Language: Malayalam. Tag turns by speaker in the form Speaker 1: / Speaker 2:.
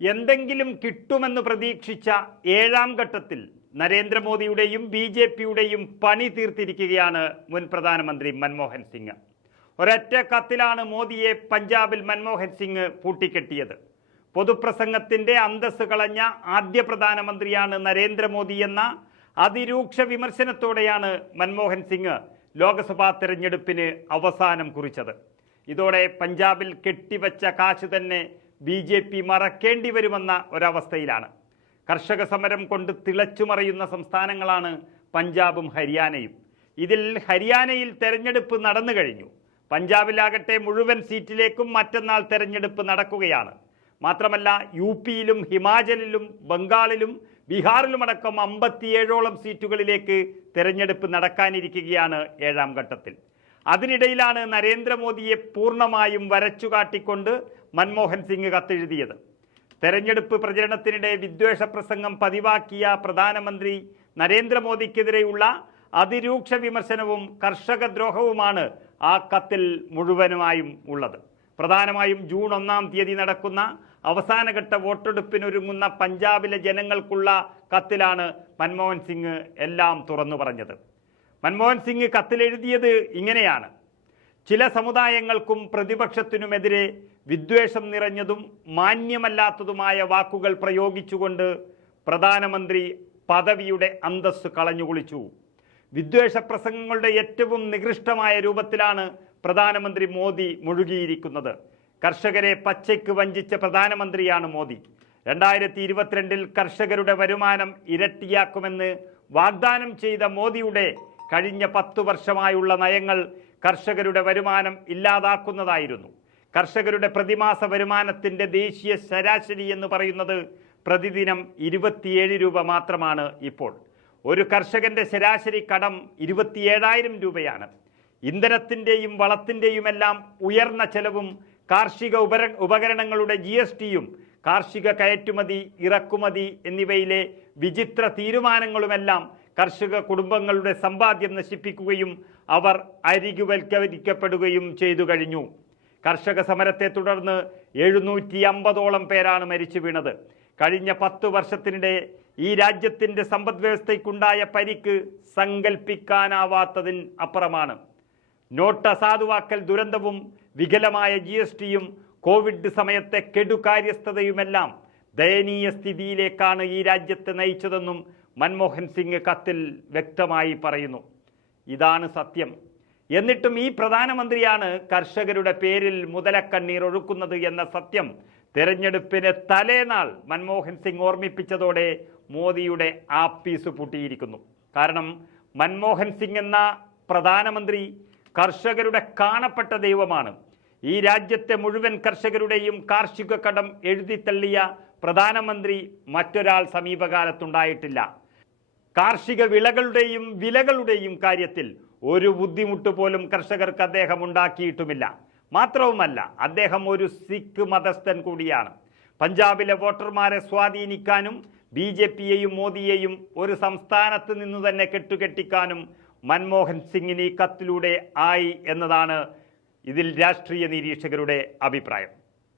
Speaker 1: എന്തെങ്കിലും കിട്ടുമെന്ന് പ്രതീക്ഷിച്ച ഏഴാം ഘട്ടത്തിൽ നരേന്ദ്രമോദിയുടെയും ബി ജെ പിയുടെയും പണി തീർത്തിരിക്കുകയാണ് മുൻ പ്രധാനമന്ത്രി മൻമോഹൻ സിംഗ്. ഒരൊറ്റ കത്തിലാണ് മോദിയെ പഞ്ചാബിൽ മൻമോഹൻ സിംഗ് പൂട്ടിക്കെട്ടിയത്. പൊതുപ്രസംഗത്തിന്റെ അന്തസ് കളഞ്ഞ ആദ്യ പ്രധാനമന്ത്രിയാണ് നരേന്ദ്രമോദി എന്ന അതിരൂക്ഷ വിമർശനത്തോടെയാണ് മൻമോഹൻ സിംഗ് ലോക്സഭാ തെരഞ്ഞെടുപ്പിന് അവസാനം കുറിച്ചത്. ഇതോടെ പഞ്ചാബിൽ കെട്ടിവച്ച കാശ് തന്നെ ബി ജെ പി മറക്കേണ്ടി വരുമെന്ന ഒരവസ്ഥയിലാണ്. കർഷക സമരം കൊണ്ട് തിളച്ചുമറിയുന്ന സംസ്ഥാനങ്ങളാണ് പഞ്ചാബും ഹരിയാനയും. ഇതിൽ ഹരിയാനയിൽ തെരഞ്ഞെടുപ്പ് നടന്നു കഴിഞ്ഞു. പഞ്ചാബിലാകട്ടെ മുഴുവൻ സീറ്റിലേക്കും മറ്റന്നാൾ തെരഞ്ഞെടുപ്പ് നടക്കുകയാണ്. മാത്രമല്ല യു പിയിലും ഹിമാചലിലും ബംഗാളിലും ബീഹാറിലുമടക്കം അമ്പത്തിയേഴോളം സീറ്റുകളിലേക്ക് തെരഞ്ഞെടുപ്പ് നടക്കാനിരിക്കുകയാണ് ഏഴാം ഘട്ടത്തിൽ. അതിനിടയിലാണ് നരേന്ദ്രമോദിയെ പൂർണമായും വരച്ചുകാട്ടിക്കൊണ്ട് മൻമോഹൻ സിംഗ് കത്തെഴുതിയത്. തെരഞ്ഞെടുപ്പ് പ്രചരണത്തിനിടെ വിദ്വേഷ പ്രസംഗം പതിവാക്കിയ പ്രധാനമന്ത്രി നരേന്ദ്രമോദിക്കെതിരെയുള്ള അതിരൂക്ഷ വിമർശനവും കർഷകദ്രോഹവുമാണ് ആ കത്തിൽ മുഴുവനുമായും ഉള്ളത്. പ്രധാനമായും ജൂൺ ഒന്നാം തീയതി നടക്കുന്ന അവസാനഘട്ട വോട്ടെടുപ്പിനൊരുങ്ങുന്ന പഞ്ചാബിലെ ജനങ്ങൾക്കുള്ള കത്തിലാണ് മൻമോഹൻ സിംഗ് എല്ലാം തുറന്നു പറഞ്ഞത്. മൻമോഹൻ സിംഗ് കത്തിലെഴുതിയത് ഇങ്ങനെയാണ്. ചില സമുദായങ്ങൾക്കും പ്രതിപക്ഷത്തിനുമെതിരെ വിദ്വേഷം നിറഞ്ഞതും മാന്യമല്ലാത്തതുമായ വാക്കുകൾ പ്രയോഗിച്ചുകൊണ്ട് പ്രധാനമന്ത്രി പദവിയുടെ അന്തസ് കളഞ്ഞുകുളിച്ചു വിദ്വേഷ പ്രസംഗങ്ങളുടെ ഏറ്റവും നികൃഷ്ടമായ രൂപത്തിലാണ് പ്രധാനമന്ത്രി മോദി മുഴുകിയിരിക്കുന്നത്. കർഷകരെ പച്ചയ്ക്ക് വഞ്ചിച്ച പ്രധാനമന്ത്രിയാണ് മോദി. രണ്ടായിരത്തി ഇരുപത്തിരണ്ടിൽ കർഷകരുടെ വരുമാനം ഇരട്ടിയാക്കുമെന്ന് വാഗ്ദാനം ചെയ്ത മോദിയുടെ കഴിഞ്ഞ പത്തു വർഷമായുള്ള നയങ്ങൾ കർഷകരുടെ വരുമാനം ഇല്ലാതാക്കുന്നതായിരുന്നു. കർഷകരുടെ പ്രതിമാസ വരുമാനത്തിന്റെ ദേശീയ ശരാശരി എന്ന് പറയുന്നത് പ്രതിദിനം ഇരുപത്തിയേഴ് രൂപ മാത്രമാണ് ഇപ്പോൾ. ഒരു കർഷകന്റെ ശരാശരി കടം ഇരുപത്തിയേഴായിരം രൂപയാണ്. ഇന്ധനത്തിന്റെയും വളത്തിന്റെയുമെല്ലാം ഉയർന്ന ചെലവും കാർഷിക ഉപര ഉപകരണങ്ങളുടെ ജി എസ് ടിയും കാർഷിക കയറ്റുമതി ഇറക്കുമതി എന്നിവയിലെ വിചിത്ര തീരുമാനങ്ങളുമെല്ലാം കർഷക കുടുംബങ്ങളുടെ സമ്പാദ്യം നശിപ്പിക്കുകയും അവർ അരികുവൽക്കരിക്കപ്പെടുകയും ചെയ്തു കഴിഞ്ഞു. കർഷക സമരത്തെ തുടർന്ന് എഴുന്നൂറ്റി അമ്പതോളം പേരാണ് മരിച്ചു വീണത്. കഴിഞ്ഞ പത്ത് വർഷത്തിനിടെ ഈ രാജ്യത്തിന്റെ സമ്പദ് വ്യവസ്ഥയ്ക്കുണ്ടായ പരിക്ക് സങ്കല്പിക്കാനാവാത്തതിന് അപ്പുറമാണ്. നോട്ട് അസാധുവാക്കൽ ദുരന്തവും വികലമായ ജി എസ് ടിയും കോവിഡ് സമയത്തെ കെടുകാര്യസ്ഥതയുമെല്ലാം ദയനീയ സ്ഥിതിയിലേക്കാണ് ഈ രാജ്യത്തെ നയിച്ചതെന്നും മൻമോഹൻ സിംഗ് കത്തിൽ വ്യക്തമായി പറയുന്നു. ഇതാണ് സത്യം. എന്നിട്ടും ഈ പ്രധാനമന്ത്രിയാണ് കർഷകരുടെ പേരിൽ മുതലക്കണ്ണീർ ഒഴുക്കുന്നത് എന്ന സത്യം തെരഞ്ഞെടുപ്പിന് തലേനാൾ മൻമോഹൻ സിംഗ് ഓർമ്മിപ്പിച്ചതോടെ മോദിയുടെ ആപ്പീസ് പൂട്ടിയിരിക്കുന്നു. കാരണം മൻമോഹൻ സിംഗ് എന്ന പ്രധാനമന്ത്രി കർഷകരുടെ കാണപ്പെട്ട ദൈവമാണ്. ഈ രാജ്യത്തെ മുഴുവൻ കർഷകരുടെയും കാർഷിക കടം എഴുതിത്തള്ളിയ പ്രധാനമന്ത്രി മറ്റൊരാൾ സമീപകാലത്തുണ്ടായിട്ടില്ല. കാർഷിക വിളകളുടെയും വിലകളുടെയും കാര്യത്തിൽ ഒരു ബുദ്ധിമുട്ട് പോലും കർഷകർക്ക് അദ്ദേഹം ഉണ്ടാക്കിയിട്ടുമില്ല. മാത്രവുമല്ല അദ്ദേഹം ഒരു സിഖ് മതസ്ഥൻ കൂടിയാണ്. പഞ്ചാബിലെ വോട്ടർമാരെ സ്വാധീനിക്കാനും ബി ജെ പിയെയും മോദിയെയും ഒരു സംസ്ഥാനത്ത് നിന്ന് തന്നെ കെട്ടുകെട്ടിക്കാനും മൻമോഹൻ സിംഗിന് ഈ കത്തിലൂടെ ആയി എന്നതാണ് ഇതിൽ രാഷ്ട്രീയ നിരീക്ഷകരുടെ അഭിപ്രായം.